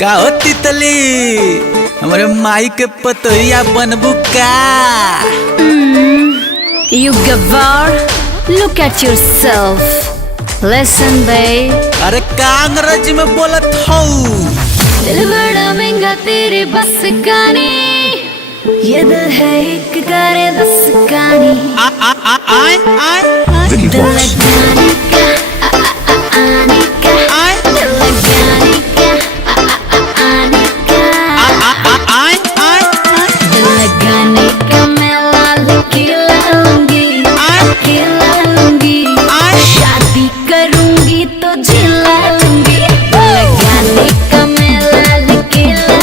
का हो तितली हमारे माई के पतोहिया बनबू का? You gavard, look at yourself. Listen, babe. अरे का अंग्रेजी में बोलत हूँ? दिल बड़ा महंगा तेरे बस का नहीं, ये दिल है एक करे दस का नहीं। दिल लगाने का आने का, दिल लगाने का आने का, दिल लगाने का मैं लाल खिला लूंगी, शादी करूंगी तो जिला लूंगी। लगाने का मैं लाल खिला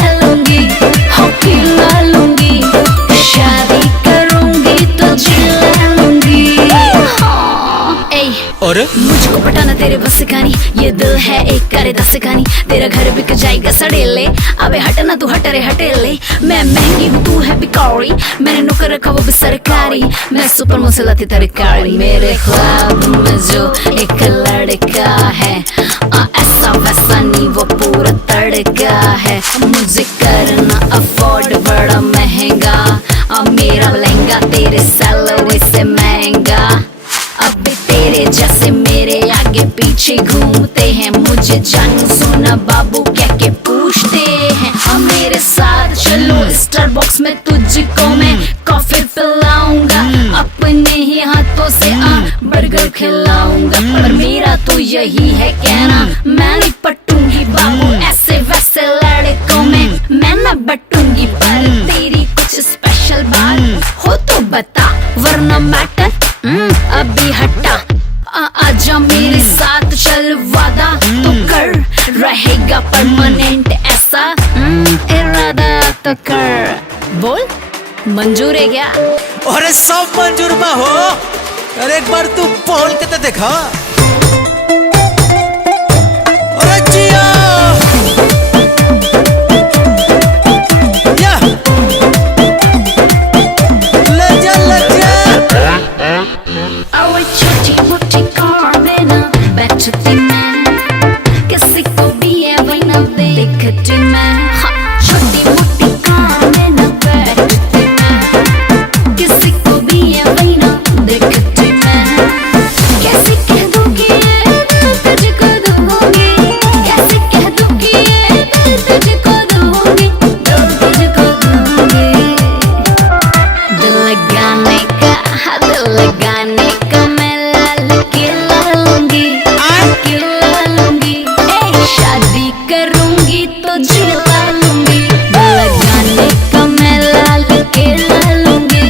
लूंगी, शादी करूंगी तो जिला लूंगी। अरे मुझको पटाना तेरे बस का नहीं, ये दिल है एक करे दस का नहीं। तेरा घर बिक जाएगा सड़ेले, अबे हटना तू हट रे हटेले। मैं महंगी हूँ तू है बिकारी, मैंने नौकर रखा वो भी सरकारी। मैं सुपर मसलाती तरकारी, मेरे ख्वाब में जो एक लड़का है, ऐसा वैसा नहीं वो पूरा तड़का है। मुझे करना अफोर्ड बड़ा महंगा, मेरा लहंगा तेरे सैलरी से महंगा। अब तेरे जैसे मेरे आगे पीछे घूमते हैं, मुझे जानू सोना बाबू क्या के पूछते हैं। अब मेरे साथ चलो स्टारबक्स में तुझको मैं कॉफी पिलाऊंगा, अपने ही हाथों से बर्गर खिलाऊंगा। पर मेरा तो यही है कहना, मैं नहीं पटूंगी बाबू ऐसे वैसे लड़कों में, मैं न बटूंगी। पर तेरी कुछ स्पेशल बात हो तो बता, वरना मैटर अभी हटा। आजा मेरे साथ चल वादा तो कर, रहेगा परमानेंट ऐसा इरादा तो कर। बोल मंजूर है क्या? अरे सब मंजूर बा हो। अरे एक बार तू बोल के तो देखा। अरे जिया छोटी मोटी कार देना बैठती मैं, किसी को भी ये वही दे देखती मैं। छोटी मोटी कार देना बैठती मैं, किसी को भी ये वही देखती मैं। कैसे कह दूंगी ये तुझको दूंगी, कैसे कह दूंगी ये तुझको दूंगी, तुझको दूंगी। दिल लगाने का मैं लाल खिला लूंगी, शादी करूंगी तो जिला लूंगी। लगाने का मैं लाल खिला लूंगी,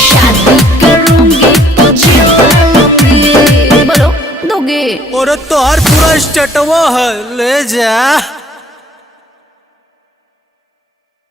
शादी करूंगी तो जिला लूंगी। बोलो दोगे? और तो हर पूरा स्टेटवा है ले जा।